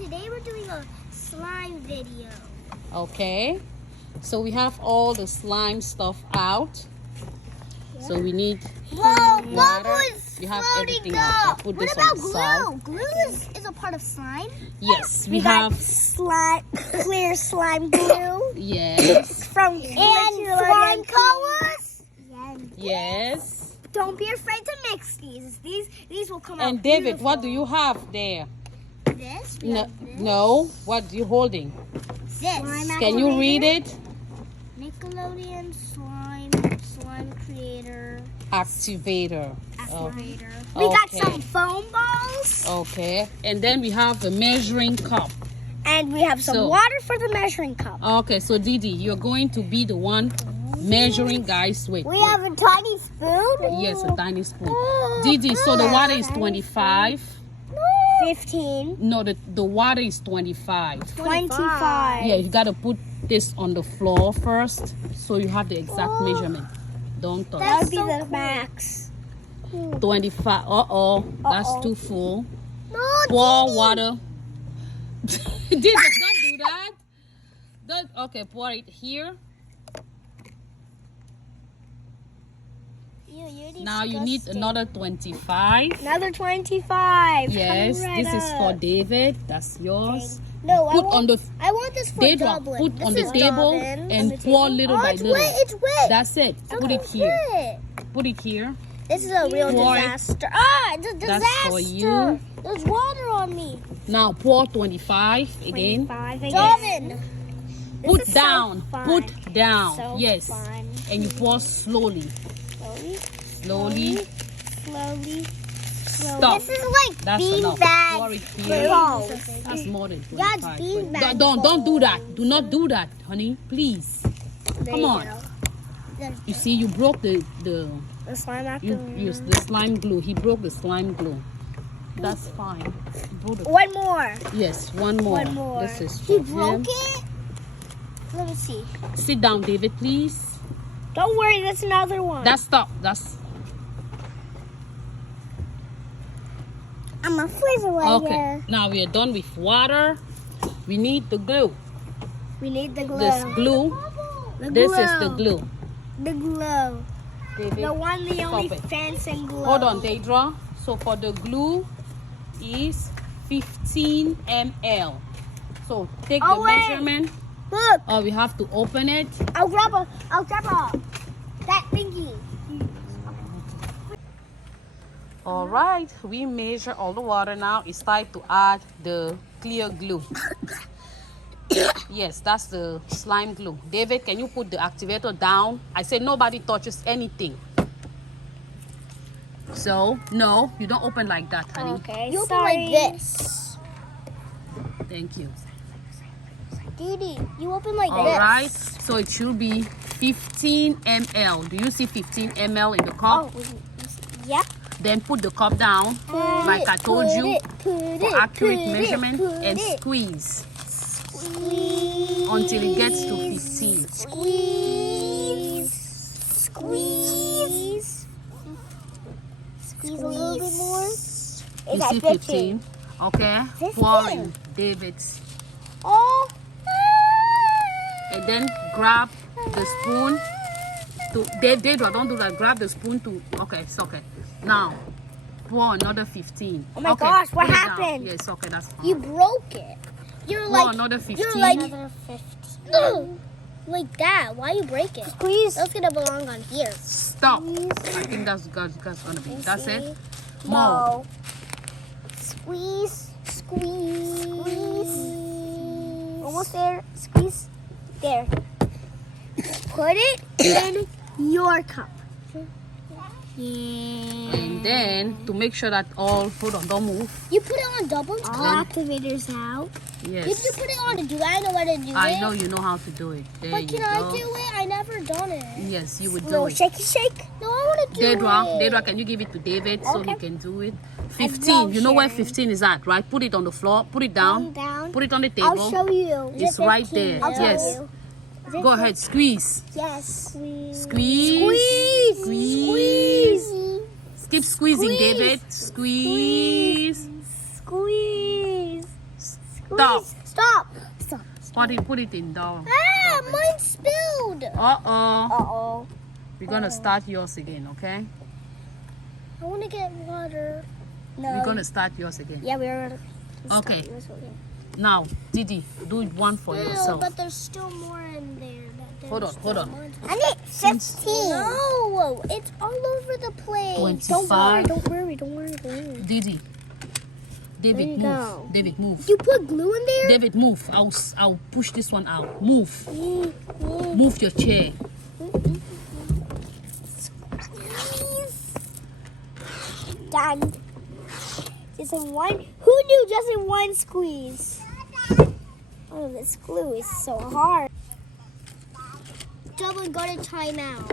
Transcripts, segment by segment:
today we're doing a slime video. Okay, so we have all the slime stuff out. Yeah. So we need water. You have everything out. I put what this about on the glue? side. Glue is a part of slime. Yes, we have slime, clear slime glue. Yes. From slime colors. Yes. Don't be afraid to mix these. These will come out. And David, beautiful. what do you have there? This. No. What are you holding? This. Can you read it? Nickelodeon Slime Creator Activator. Activator. We got some foam balls. Okay. And then we have the measuring cup. And we have some water for the measuring cup. Okay, so Didi, you're going to be the one measuring, guys. Wait. We have a tiny spoon? Yes, a tiny spoon. Didi, so the water is 25. 15. No, the water is 25. 25. Yeah, you got to put this on the floor first so you have the exact measurement. Don't touch. That would be the max. 25. That's too full. No, Pour water. Didi, don't do that. Okay, pour it here. Now you need another 25. Another 25. Yes, this is for David. That's yours. No, I want this for David, Dublin. put This on the is table Dublin. and pour little by little. It's wet. That's it. Put it here. Wet. Put it here. This is a real disaster. It's a disaster. That's for you. There's water on me. Now pour 25 again. 25 again. Put down. Put down. So yes. fun. And you pour slowly. Slowly. Stop. This is like That's enough. Pour it here. That's more than 25. Don't do that. Do not do that, honey. Please. Come on. You see, you broke the slime after. The slime glue. He broke the slime glue. That's fine. One more. Yes, one more. One more. This is He for broke him. it. Let me see. Sit down, David, please. Don't worry, that's another one. That's. I'm a freeze away Okay. Now we are done with water. We need the glue. We need the glue. This glue. This is the glue. The glue. David, The only it. fancy glue. Hold on, Deidra. So for the glue is 15 ml. So take the measurement. Look. Oh, we have to open it. I'll grab that thingy. All right, we measure all the water now. It's time to add the clear glue. Yes, that's the slime glue. David, can you put the activator down? I said nobody touches anything. So, no, you don't open like that, honey. Okay, you open like this. Thank you. Didi, you open like this. All right, so it should be 15 ml. Do you see 15 ml in the cup? Oh, yeah. Then put the cup down, like I told you, for accurate measurement, and squeeze until it gets to 15. Squeeze a little bit more. You see 15? Okay, pour in David's. Oh. And then grab the spoon. David, don't do that. Grab the spoon to. Okay, it's okay. Now, pour another 15. Oh my gosh, what happened? Yes, okay, that's fine. You broke it. You're pour another 15. You're like another 15. Like that. Why you break it? Squeeze. That's gonna belong on here. Stop. I think that's gonna be. That's it. No. Squeeze. Almost there. Squeeze. There. Put it in your cup. And then to make sure that hold on, don't move. You put it on double. All activators out. Yes. If you put it on, do I know what to do? I know you know how to do it. There but you can go. I do it? I never done it. Yes, you would do No, it. shake. No, I want to do it. Deidra, can you give it to David so he can do it? 15. You know where 15 is at, right? Put it on the floor. Put it down. Put it on the table. I'll show you. It's right there. I'll Yes. Tell you. Go ahead, squeeze. Yes. Squeeze. Keep squeezing, David. Squeeze. Stop. Stop. Put it in down. Ah, mine spilled. Uh-oh. We're going to start yours again, okay? I want to get water. No. We're going to start yours again. Yeah, we're Okay. Now, Didi, do one for yourself. But there's still more in there. Hold on. I need 15. No, it's all over the place. 25. Don't worry. Didi. David, move. Go. David, move. You put glue in there? David, move. I'll push this one out. Move. Move your chair. Done. Just in one. Who knew just in one squeeze? Oh, this glue is so hard. Dublin, go to timeout.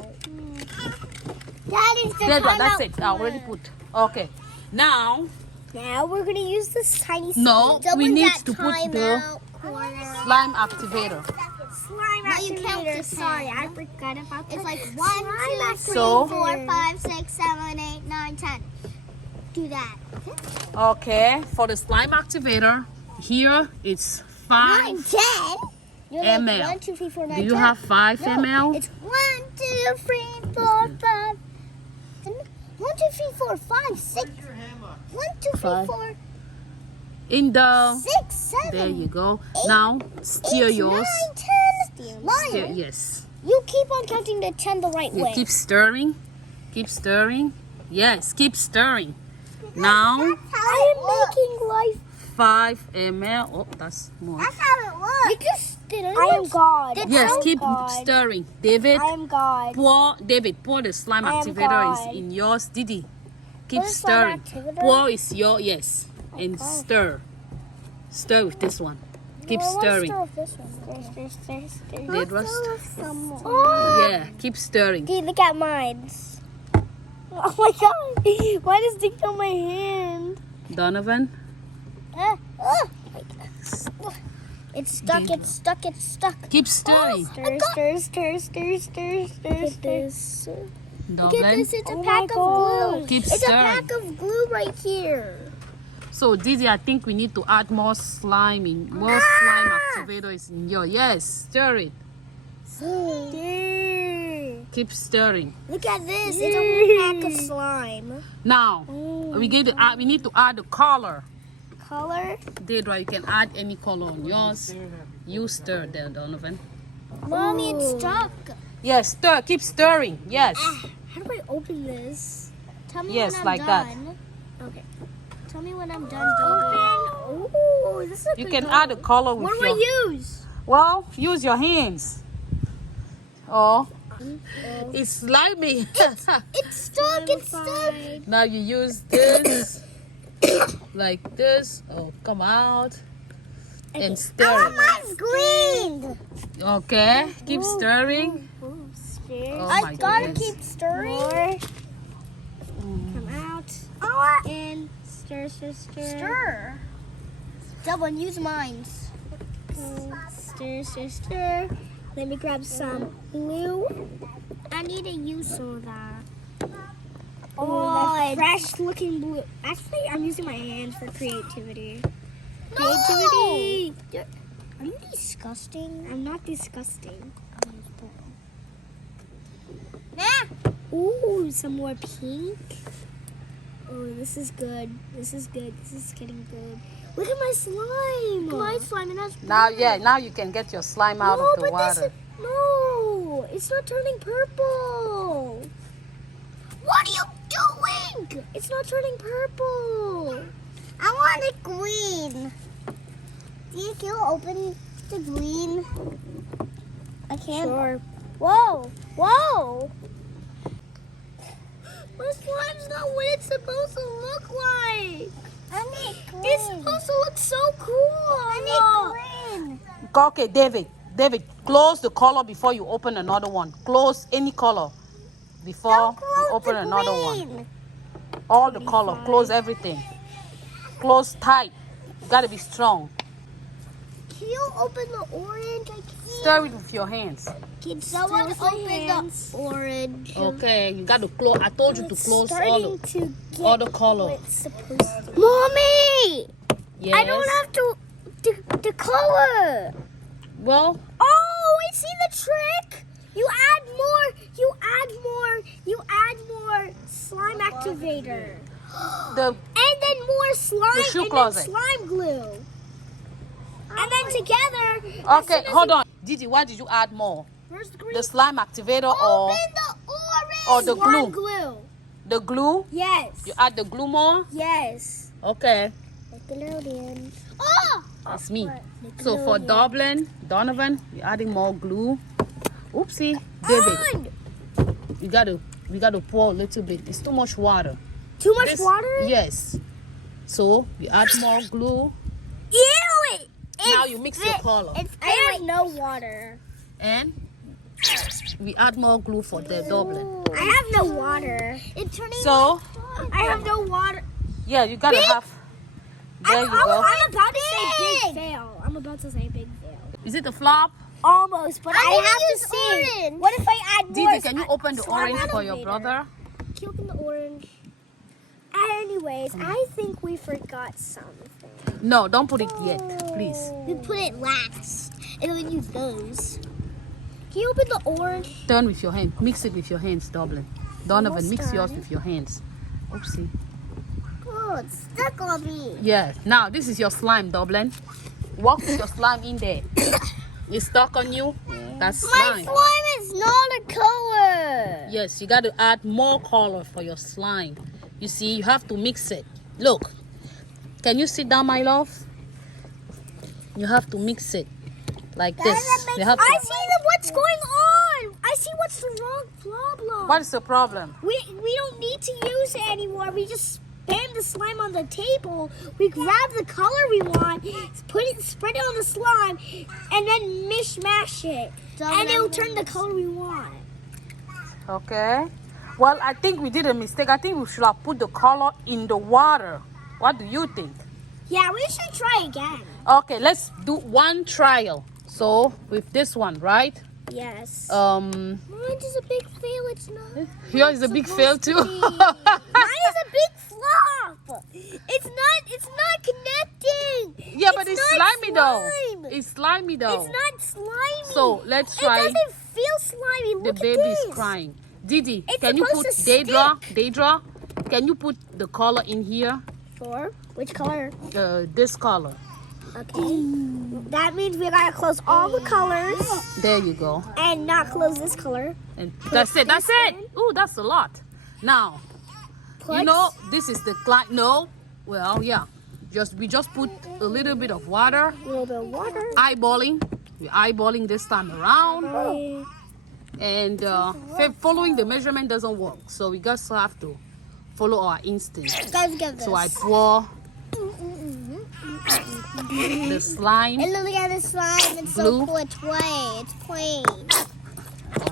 That is the timeout. That's it. I already put. Okay. Now we're gonna use this tiny. No, spoon. we need Dublin's to at put the timeout. slime activator. Slime activator. Sorry, I forgot about that. It's like 1, 2, 3, So- 4, 5, 6, 7, 8, 9, 10. Do that. Okay. For the slime activator, here it's 5 9, 10. You're like ml. 1, 2, 3, 4, 9, Do you 10. have 5 No, ml? It's 1, 2, 3, 4, 5. 1, 2, 3, 4, 5, 6. 1, 2, 3, 4, In the 6, 7. there you go. Now stir 8, yours. 9, 10. Mine. Stir, yes. You keep on counting the 10 the right You way. keep stirring. Keep stirring. Yes, keep stirring. Now I am making life. 5 ml. Oh, that's more. That's how it works. You just did it. I am God. Yes, keep stirring. David, I am God. pour the slime I am activator God. is in yours. Didi, keep What is slime stirring. activator? Pour is your, yes. And stir. Stir with this one. Keep stirring. Stir. Did rust? Oh. Yeah, keep stirring. Dude, look at mine. Oh my God. Why does it stick on my hand? Donovan, It's stuck, it's stuck, it's stuck. keep stirring. Stir. Look Donovan, at this, it's a pack of glue. keep It's a stirring. pack of glue right here. So Didi, I think we need to add more slime in. More slime activator is in your. Yes, stir it. Stir. Keep stirring. Look at this, it's a pack of slime. Now we need to add the color. Color? Deidre, you can add any color on yours. You stir there, Donovan. Mommy, it's stuck. Yes, stir. Keep stirring. Yes. How do I open this? Tell me Yes, when I'm like that. done. Okay. Tell me when I'm done. Open. Oh, this is a You good can color. add a color with What do your. I use? Well, use your hands. Oh, it's slimy. It's stuck. It's stuck. Now you use this, like this. Oh, come out and stir. Mine's green. Okay, keep stirring. Stir. Oh I my gotta goodness. keep stirring. Come out. And stir. Stir. Double, use mine. Stir. Let me grab some glue. I need to use some of that. Oh, fresh looking blue. Actually, I'm using my hands for creativity. Creativity. Are you disgusting? I'm not disgusting. Ooh, some more pink. Oh, this is good. This is getting good. Look at my slime. My slime, and that's Now, yeah, now you can get your slime out of the water. No, it's not turning purple. What are you doing? It's not turning purple. I want it green. Can you open the green? I can't. Sure. Whoa. My slime's not what it's supposed to look like. I need green. It's supposed to look so cool. I need green. Okay, David, close the color before you open another one. Close any color before you open another one. All the color, close everything. Close tight. You gotta be strong. Can you open the orange? I can't. Stir it with your hands. Can someone open the orange? Okay, you gotta close. I told you to close all all the color. It's supposed to. Mommy! Yes. I don't have to color. Well, Oh, I see the trick. You add more. You add more slime activator. the And then more slime The shoe and closet. then slime glue. And then together. as okay, soon as hold you- on. Didi, why did you add more? Where's the green? The slime activator Open the orange. or the slime glue? The glue? Yes. You add the glue more? Yes. Okay, Nickelodeon. Oh! that's me. What? So for Nickelodeon. Donovan, you're adding more glue. Oopsie, David, On! we gotta pour a little bit. It's too much water. Too much water? Yes. So you add more glue. Ew! Now you mix your color. I have no water. And we add more glue for the doubling. I have no water. It's turning. So I have no water. yeah, you gotta have. There you go. I'm about to say big fail. I'm about to say big fail. Is it a flop? Almost, but I have to see. orange. What if I add more? Didi, can you open the slime orange for your activator? brother? Can you open the orange? Anyways, I think we forgot something. No, don't put it yet, please. We put it last, and then we use those. Can you open the orange? Turn with your hand. Mix it with your hands, Dublin. Donovan, Almost mix yours done. with your hands. Oopsie. Oh, it's stuck on me. Yeah. Now this is your slime, Dublin. Walk with your slime in there. It's stuck on you. That's My slime. slime is not a color. Yes, you got to add more color for your slime. You see, you have to mix it. Look. Can you sit down, my love? You have to mix it like this. You have I to. see what's going on. I see what's the wrong problem. What is the problem? We don't need to use it anymore. We just spam the slime on the table. We grab the color we want, spread it on the slime, and then mishmash it. And it'll turn the color we want. Okay. Well, I think we did a mistake. I think we should have put the color in the water. What do you think? Yeah, we should try again. Okay, let's do one trial. So with this one, right? Yes. Mine Mine is a big fail. It's not. Yours is a big fail too. Mine is a big flop. It's not connecting. Yeah, but it's not slimy though. slime. It's slimy though. It's not slimy. So let's try. It doesn't feel slimy. The Look at baby's this. crying. Didi, It's can you put supposed to Daedra, can you put the color in here? For which color? This color. Okay. That means we gotta close all the colors There you go. and not close this color. And that's it. That's it. Ooh, that's a lot. Now, you know, this is the client. No, well, yeah. We just put a little bit of water. A little bit of water. Eyeballing. We're eyeballing this time around. Okay. And following the measurement doesn't work. So we just have to follow our instinct. Guys, get this. So I pour the slime. And look at the slime. It's Blue. so cool. It's white. It's plain.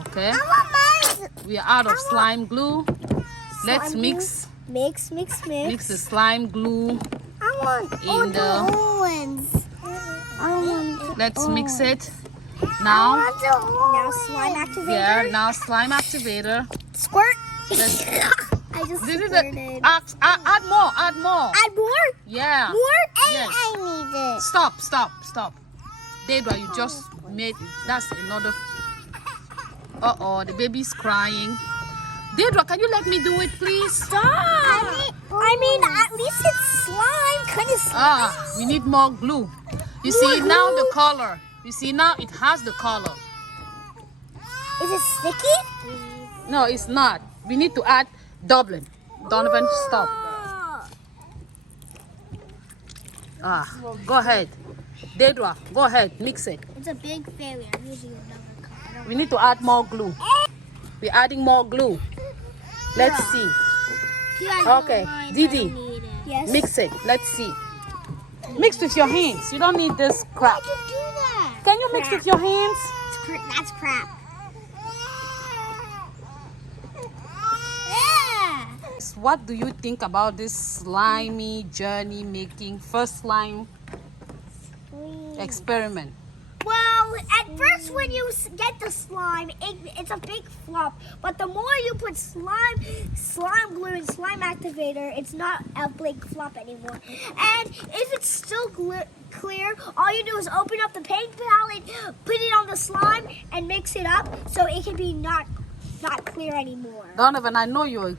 Okay. I want mine. We are out of slime glue. Let's Slime mix Mix. mix the slime glue I want in the. the ones. I want. Let's mix it. I Now, want the Now ones. slime activator. yeah, now slime activator. Squirt. Let's, I just this is squirted. it. Add more, add more. Add more. Yeah. More. Yes. I need it. Stop. Deidre, you just made it. That's another. Uh-oh, the baby's crying. Deidre, can you let me do it, please? Stop. I mean, at least it's slime. Kind of slime. Ah, we need more glue. You see now the color. You see now it has the color. Is it sticky? No, it's not. We need to add Dublin. Donovan, stop. Ah, go ahead. Deidre, go ahead, mix it. It's a big failure. I'm using another color. We need to add more glue. We're adding more glue. Let's see. Okay, Didi, Yes. mix it. Let's see. Mix with your hands. You don't need this crap. Do that. Can you mix with your hands? That's crap. Yeah. What do you think about this slimy journey making first slime experiment? Well, at first when you get the slime, it's a big flop. But the more you put slime glue and slime activator, it's not a big flop anymore. And if it's still clear, all you do is open up the paint palette, put it on the slime, and mix it up so it can be not clear anymore. Donovan, I know you're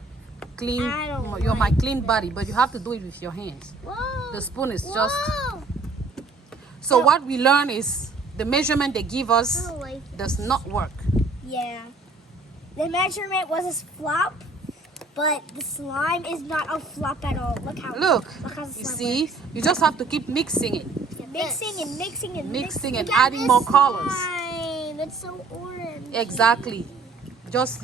clean. I don't You're my like clean buddy, but you have to do it with your hands. Whoa. The spoon is Whoa. just. So what we learn is the measurement they give us I don't like it. does not work. Yeah. The measurement was a flop, but the slime is not a flop at all. Look how Look, how the you slime see, works. you just have to keep mixing it, Yeah, mixing and mixing and mixing and Look at adding this more colors. slime. It's so orange. Exactly. Just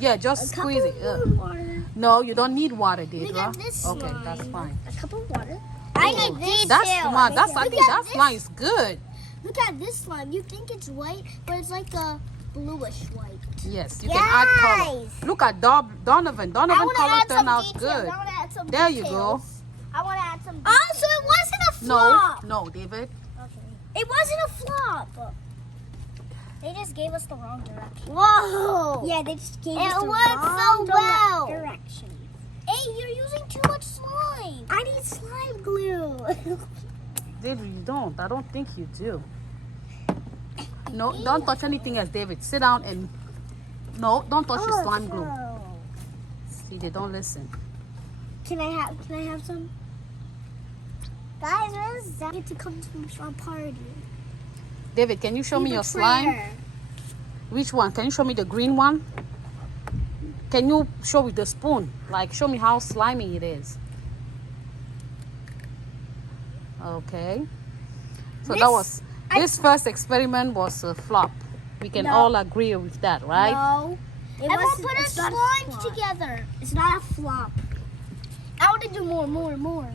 squeeze it. Water. No, you don't need water, Look Deidre. at this Okay, slime. that's fine. A cup of water. I need this That's too. smart. That's I Look think at that this. slime is good. Look at this slime. You think it's white, but it's like a bluish white. Yes, you can add color. Yes. Look at Donovan. I Donovan want to color add some turned out details. good. I want to add some There you go. details. I want to add some details. Oh, so it wasn't a flop. No, David. Okay. It wasn't a flop. They just gave us the wrong direction. Whoa. Yeah, they just gave us the wrong direction. Hey, you're using too much slime. I need slime glue. David, you don't. I don't think you do. No, don't touch anything else, David. Sit down and no, don't touch the slime glue. See, they don't listen. Can I have some? Guys, where's Zach? Get to come to our party. David, can you show me your slime? Which one? Can you show me the green one? Can you show with the spoon? Like, show me how slimy it is. Okay. So this first experiment was a flop. We can all agree with that, right? No. Everyone put our slimes together. It's not a flop. I want to do more.